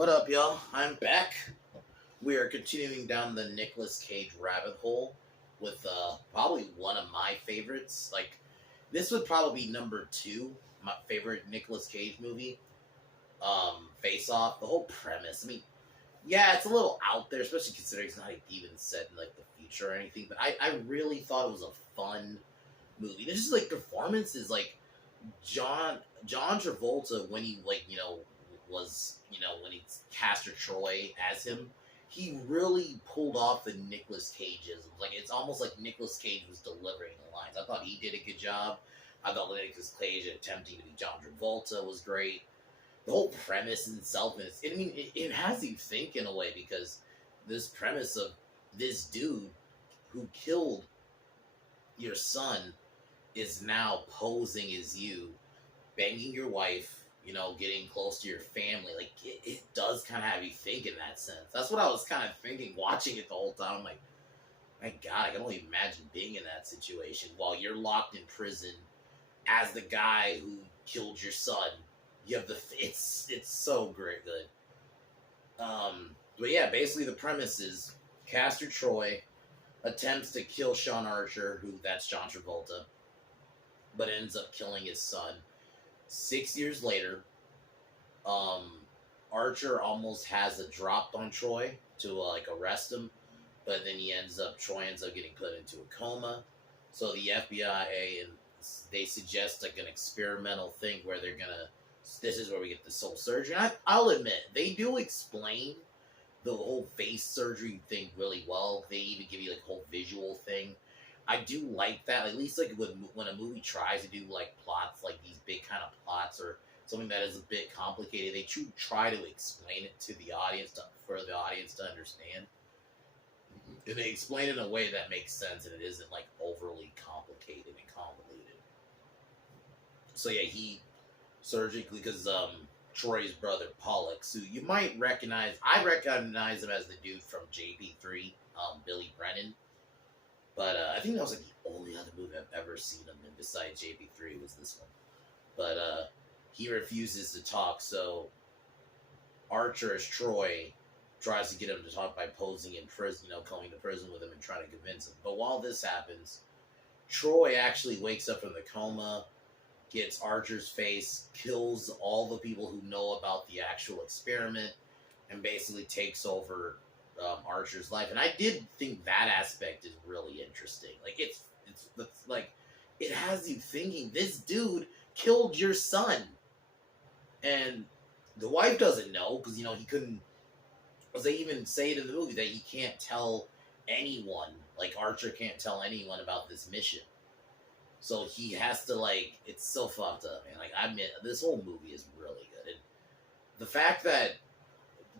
What up, y'all? I'm back. We are continuing down the Nicolas Cage rabbit hole with probably one of my favorites. Like, this would probably be number two, my favorite Nicolas Cage movie. Face Off. The whole premise. I mean, yeah, it's a little out there, especially considering it's not even set in like the future or anything. But I really thought it was a fun movie. There's just like performances, like John Travolta when he was when he Castor Troy as him, he really pulled off the Nicolas Cageism. Like it's almost like Nicolas Cage was delivering the lines. I thought he did a good job. I thought Nicolas Cage attempting to be John Travolta was great. The whole premise in itself is, I mean, it has you think in a way because this premise of this dude who killed your son is now posing as you, banging your wife, getting close to your family. Like, it does kind of have you think in that sense. That's what I was kind of thinking watching it the whole time. I'm like, my God, I can only imagine being in that situation while you're locked in prison as the guy who killed your son. You have it's so great, good. But yeah, basically the premise is Castor Troy attempts to kill Sean Archer, that's John Travolta, but ends up killing his son. 6 years later, Archer almost has a drop on Troy to arrest him, but then Troy ends up getting put into a coma. So the FBI and they suggest like an experimental thing where this is where we get the soul surgery. And I'll admit, they do explain the whole face surgery thing really well. They even give you like a whole visual thing. I do like that. At least like when a movie tries to do like plots, like these big kind of plots or something that is a bit complicated, they try to explain it to the audience for the audience to understand. And they explain it in a way that makes sense and it isn't like overly complicated and convoluted. So yeah, he surgically, because Troy's brother Pollux, who you might recognize, I recognize him as the dude from JP3, Billy Brennan. But I think that was like the only other movie I've ever seen him in besides JP3 was this one. But he refuses to talk, so Archer as Troy tries to get him to talk by posing in prison, coming to prison with him and trying to convince him. But while this happens, Troy actually wakes up from the coma, gets Archer's face, kills all the people who know about the actual experiment, and basically takes over Archer's life. And I did think that aspect is really interesting. Like it's like it has you thinking this dude killed your son, and the wife doesn't know because he couldn't. Because they even say to the movie that he can't tell anyone. Like Archer can't tell anyone about this mission. So he has to it's so fucked up, man. Like I admit, this whole movie is really good, and the fact that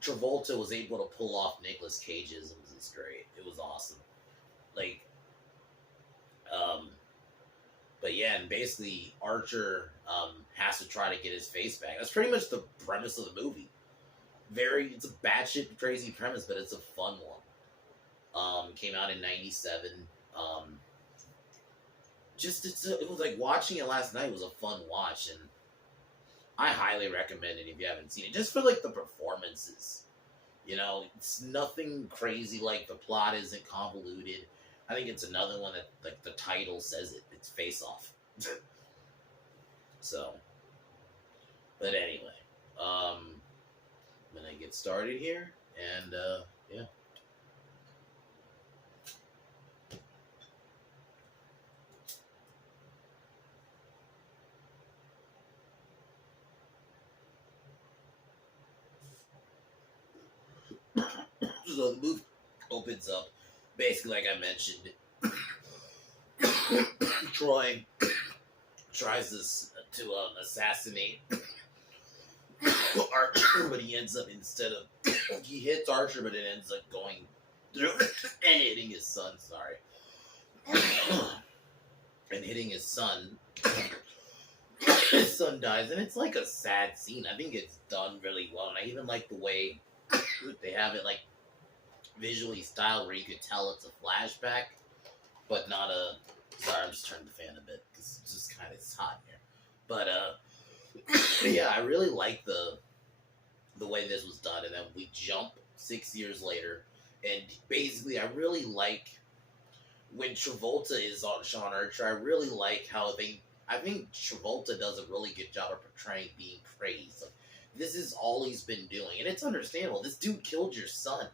Travolta was able to pull off Nicolas Cageism is great. It was awesome. But yeah, and basically Archer has to try to get his face back. That's pretty much the premise of the movie. It's a batshit crazy premise, but it's a fun one. Came out in '97. It was like watching it last night was a fun watch, and I highly recommend it if you haven't seen it. Just for like the performances, it's nothing crazy. Like the plot isn't convoluted. I think it's another one that like the title says it. It's Face Off. So, but anyway, I'm gonna get started here, and yeah. So the movie opens up, basically like I mentioned, Troy tries to assassinate Archer, but he ends up he hits Archer, but it ends up going through and hitting his son. Sorry, and hitting his son. His son dies, and it's like a sad scene. I think it's done really well, and I even like the way they have it like visually styled where you could tell it's a flashback, but not a. Sorry, I'm just turning the fan a bit because it's just it's hot here. But yeah, I really like the way this was done, and then we jump 6 years later, and basically, I really like when Travolta is on Sean Archer. I really like how they. I think Travolta does a really good job of portraying being praised. Like, this is all he's been doing, and it's understandable. This dude killed your son,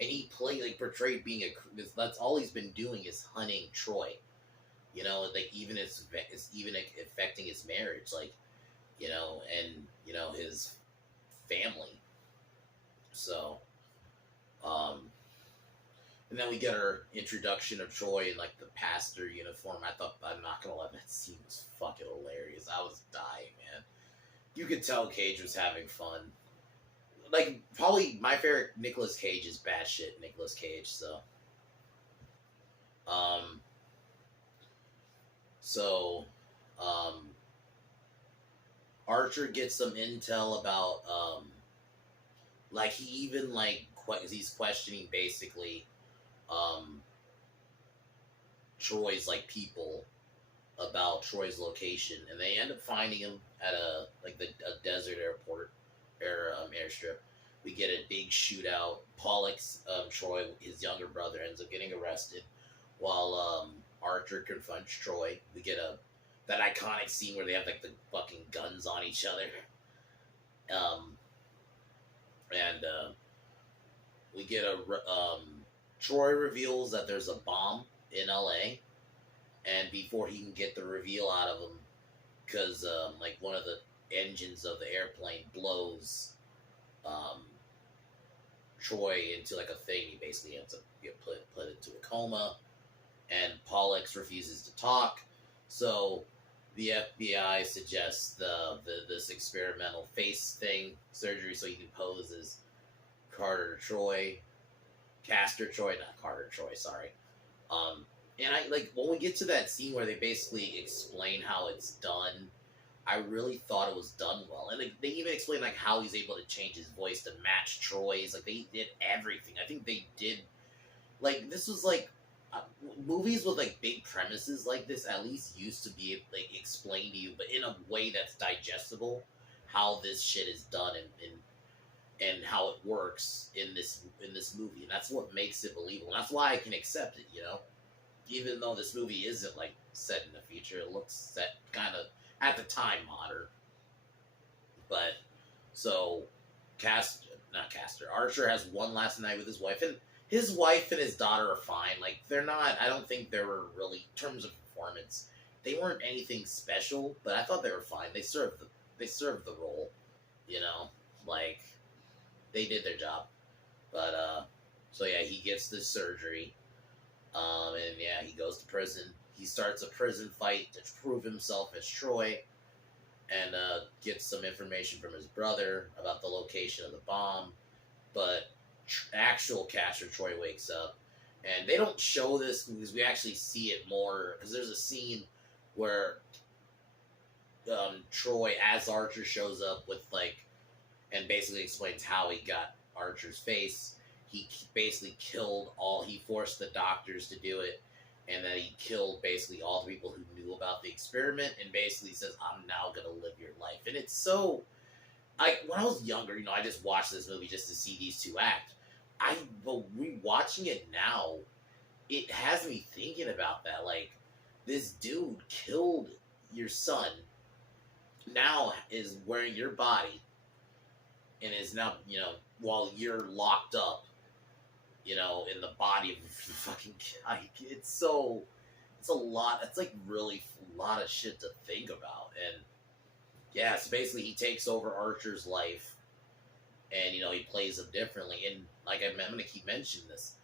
and he portrayed being a. That's all he's been doing is hunting Troy. You know, like even it's even like, affecting his marriage, like, you know, and you know his family. So, and then we get our introduction of Troy in like the pastor uniform. I'm not gonna lie, that scene was fucking hilarious. I was dying, man. You could tell Cage was having fun. Like, probably my favorite Nicolas Cage is batshit Nicolas Cage. Um, so, um, Archer gets some intel about, like, he even, like, he's questioning, basically, Troy's, like, people about Troy's location, and they end up finding him at a desert airstrip. We get a big shootout. Pollux, Troy, his younger brother, ends up getting arrested, while Archer confronts Troy. We get that iconic scene where they have like the fucking guns on each other. And we get Troy reveals that there's a bomb in LA, and before he can get the reveal out of him, because like one of the engines of the airplane blows Troy into like a thing. He basically ends up get put into a coma, and Pollux refuses to talk. So the FBI suggests this experimental face thing surgery so he can pose as Castor Troy, not Carter Troy. Sorry. And I like when we get to that scene where they basically explain how it's done. I really thought it was done well, and they even explain like how he's able to change his voice to match Troy's. Like they did everything. I think they did. Like this was like movies with like big premises like this at least used to be like explained to you, but in a way that's digestible. How this shit is done and how it works in this movie, and that's what makes it believable. And that's why I can accept it. You know, even though this movie isn't like set in the future, it looks set kind of at the time modern. But so Archer has one last night with his wife, and his wife and his daughter are fine. Like they're not. I don't think they were really, in terms of performance, they weren't anything special. But I thought they were fine. They served the role. You know, like they did their job. But so yeah, he gets this surgery. And yeah, he goes to prison. He starts a prison fight to prove himself as Troy, and gets some information from his brother about the location of the bomb. But actual Castor Troy wakes up, and they don't show this because we actually see it more. Because there's a scene where Troy, as Archer, shows up with and basically explains how he got Archer's face. He basically he forced the doctors to do it, and then he killed basically all the people who knew about the experiment, and basically says, I'm now going to live your life. And it's so, when I was younger, I just watched this movie just to see these two act. But rewatching it now, it has me thinking about that. Like, this dude killed your son, now is wearing your body, and is now, while you're locked up, in the body of a fucking guy. It's a lot. It's like really a lot of shit to think about. And yeah, so basically he takes over Archer's life, and he plays him differently. And like I'm going to keep mentioning this,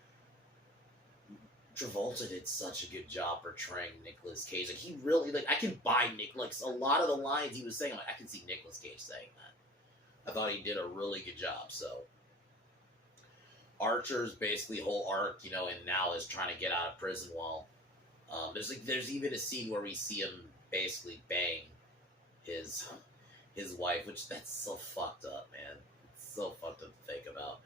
Travolta did such a good job portraying Nicolas Cage. Like he really, I can buy a lot of the lines he was saying. I can see Nicolas Cage saying that. I thought he did a really good job. So Archer's basically whole arc, and now is trying to get out of prison while there's even a scene where we see him basically bang his wife, which that's so fucked up, man. It's so fucked up to think about.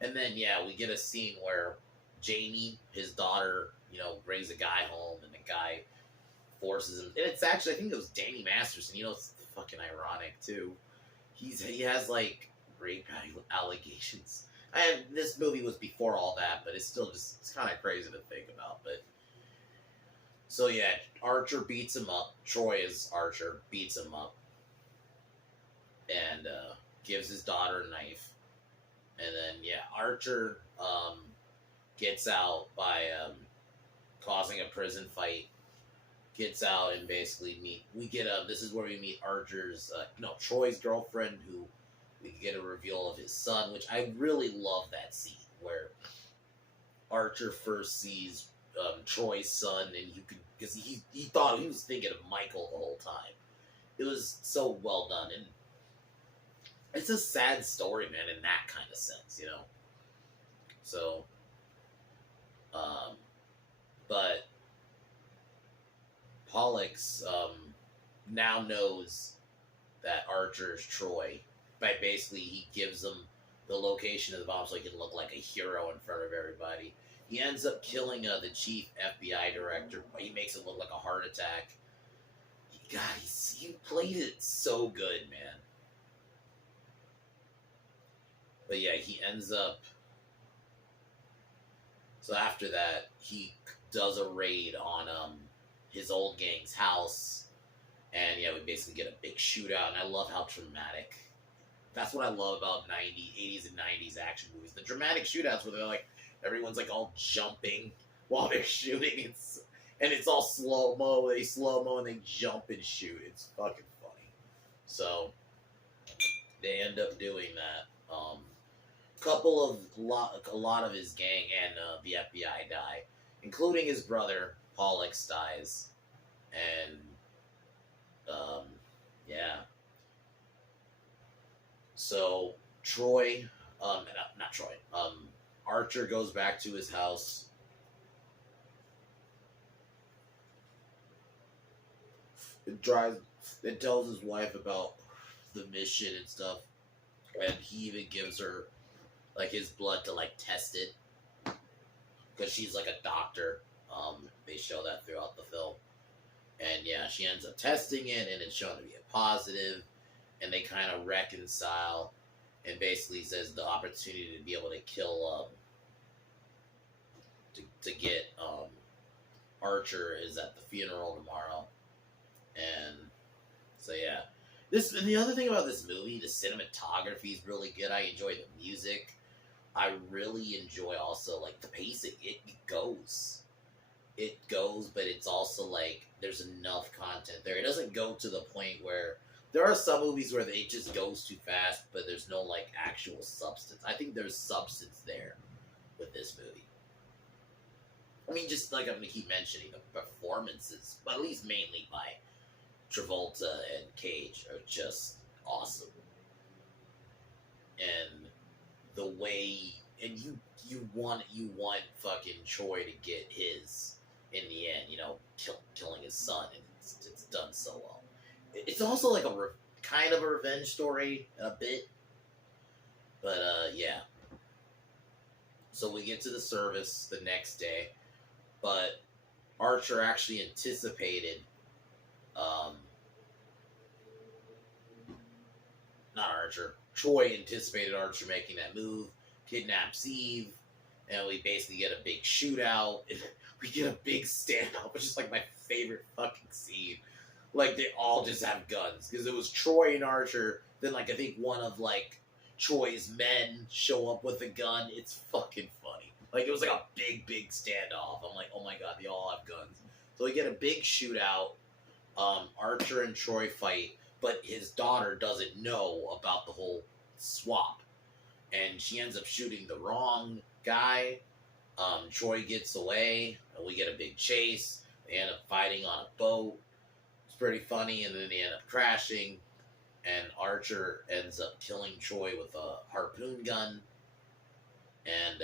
And then yeah, we get a scene where Jamie, his daughter, brings a guy home, and the guy forces him. And it's actually, I think it was Danny Masterson. It's fucking ironic too. He has rape allegations. And this movie was before all that, but it's still just it's kind of crazy to think about. But so yeah, Archer beats him up. Troy is Archer beats him up and gives his daughter a knife. And then yeah, Archer gets out by causing a prison fight. Gets out and basically we get this is where we meet Archer's Troy's girlfriend, who we get a reveal of his son, which I really love that scene where Archer first sees Troy's son, and you could because he thought he was thinking of Michael the whole time. It was so well done, and it's a sad story, man, in that kind of sense, you know. So, but Pollux now knows that Archer's Troy by basically he gives him the location of the bomb so he can look like a hero in front of everybody. He ends up killing the chief FBI director. He makes it look like a heart attack. God, he played it so good, man. But yeah, he ends up. So after that, he does a raid on his old gang's house, and yeah, we basically get a big shootout. And I love how dramatic. That's what I love about 80s and 90s action movies. The dramatic shootouts where they're like, everyone's like all jumping while they're shooting. It's all slow-mo. They slow-mo and they jump and shoot. It's fucking funny. So, they end up doing that. A lot of his gang and the FBI die, including his brother, Pollux dies. And, yeah. So, Troy, not Troy, Archer goes back to his house. It tells his wife about the mission and stuff. And he even gives her, like, his blood to, like, test it. Because she's, like, a doctor. They show that throughout the film. And, yeah, she ends up testing it, and it's shown to be a positive. And they kind of reconcile. And basically says the opportunity to be able to kill, to get, Archer is at the funeral tomorrow. And, so, yeah. And the other thing about this movie, the cinematography is really good. I enjoy the music. I really enjoy also, like, the pacing. It goes. It goes, but it's also, like, there's enough content there. It doesn't go to the point where... There are some movies where it just goes too fast, but there's no, like, actual substance. I think there's substance there with this movie. I mean, just like I'm going to keep mentioning, the performances, but at least mainly by Travolta and Cage, are just awesome. And the way... And you want fucking Troy to get his in the end, you know, killing his son, and it's done so well. It's also like a kind of a revenge story, a bit. But, yeah. So we get to the service the next day, but Archer actually anticipated, not Archer, Troy anticipated Archer making that move, kidnaps Eve, and we basically get a big shootout. We get a big standoff, which is like my favorite fucking scene. Like, they all just have guns. Because it was Troy and Archer. Then, like, I think one of, like, Troy's men show up with a gun. It's fucking funny. Like, it was like a big standoff. I'm like, oh my god, they all have guns. So we get a big shootout. Archer and Troy fight. But his daughter doesn't know about the whole swap. And she ends up shooting the wrong guy. Troy gets away. And we get a big chase. They end up fighting on a boat. Pretty funny, and then they end up crashing, and Archer ends up killing Troy with a harpoon gun. And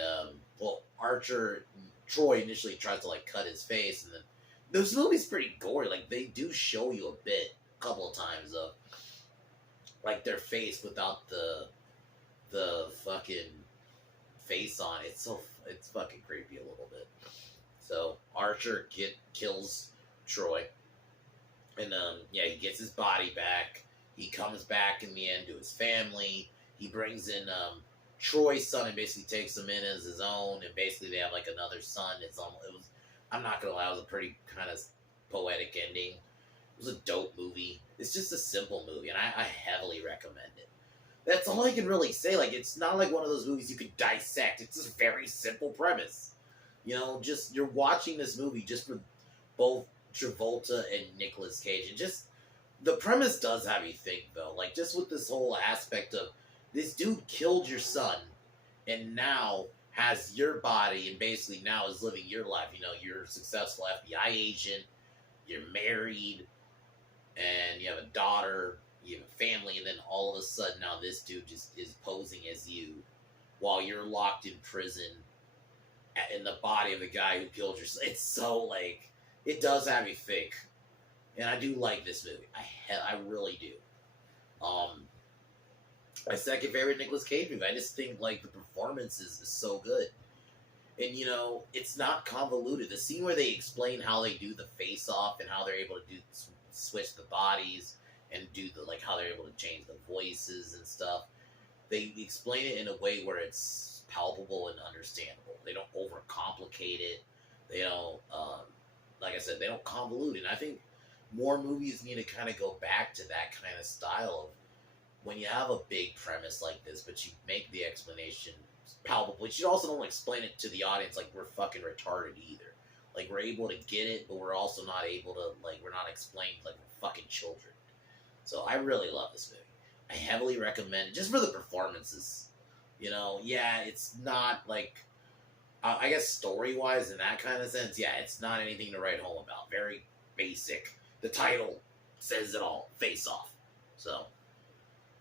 Troy initially tries to like cut his face, and then this movie's pretty gory. Like, they do show you a couple of times of like their face without the fucking face on. It's fucking creepy a little bit. So Archer kills Troy. And, yeah, he gets his body back. He comes back in the end to his family. he brings in Troy's son and basically takes him in as his own, and basically they have like another son. It was, I'm not gonna lie, it was a pretty kind of poetic ending. It was a dope movie. It's just a simple movie, and I heavily recommend it. That's all I can really say. Like, it's not like one of those movies you could dissect. It's just a very simple premise. Just you're watching this movie just for both Travolta and Nicolas Cage, and just the premise does have you think though. Like, just with this whole aspect of this dude killed your son, and now has your body, and basically now is living your life. You're a successful FBI agent. You're married, and you have a daughter, you have a family, and then all of a sudden now this dude just is posing as you while you're locked in prison in the body of the guy who killed your son. It's so, like, it does have you think. And I do like this movie. I really do. My second favorite Nicolas Cage movie. I just think, like, the performance is so good. And, it's not convoluted. The scene where they explain how they do the face-off and how they're able to switch the bodies and do how they're able to change the voices and stuff. They explain it in a way where it's palpable and understandable. They don't overcomplicate it. They don't, like I said, they don't convolute it. And I think more movies need to kind of go back to that kind of style of when you have a big premise like this, but you make the explanation palpable. But you also don't explain it to the audience like we're fucking retarded either. Like, we're able to get it, but we're also not able to, like, we're not explained like we're fucking children. So I really love this movie. I heavily recommend it just for the performances. Yeah, it's not like, I guess story-wise in that kind of sense, yeah, it's not anything to write home about. Very basic. The title says it all. Face Off. So,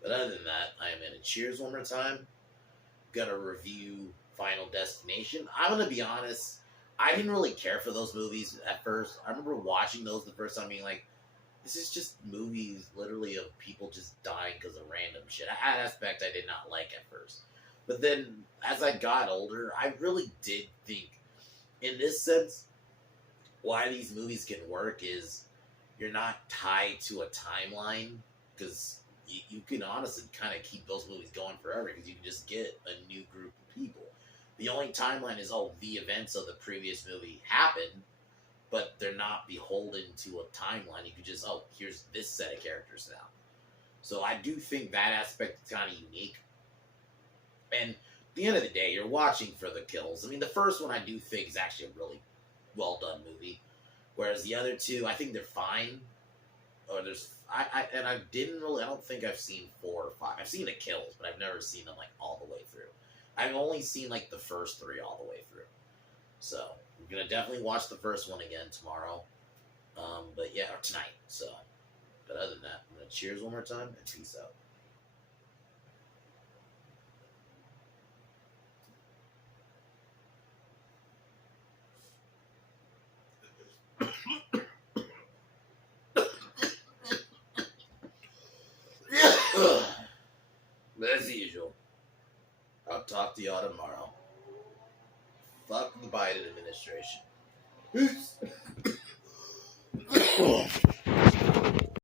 but other than that, I am going to cheers one more time. Gonna review Final Destination. I'm going to be honest, I didn't really care for those movies at first. I remember watching those the first time being like, this is just movies literally of people just dying because of random shit. That aspect I did not like at first. But then, as I got older, I really did think, in this sense, why these movies can work is you're not tied to a timeline, because you can honestly kind of keep those movies going forever, because you can just get a new group of people. The only timeline is, the events of the previous movie happened, but they're not beholden to a timeline. You could just, here's this set of characters now. So I do think that aspect is kind of unique. And at the end of the day, you're watching for the kills. I mean, the first one I do think is actually a really well done movie, whereas the other two, I think they're fine. Or I don't think I've seen 4 or 5. I've seen the kills, but I've never seen them like all the way through. I've only seen like the first 3 all the way through. So we're gonna definitely watch the first one again tomorrow. But yeah, or tonight. So, but other than that, I'm gonna cheers one more time and peace out. As usual, I'll talk to y'all tomorrow. Fuck the Biden administration. Peace.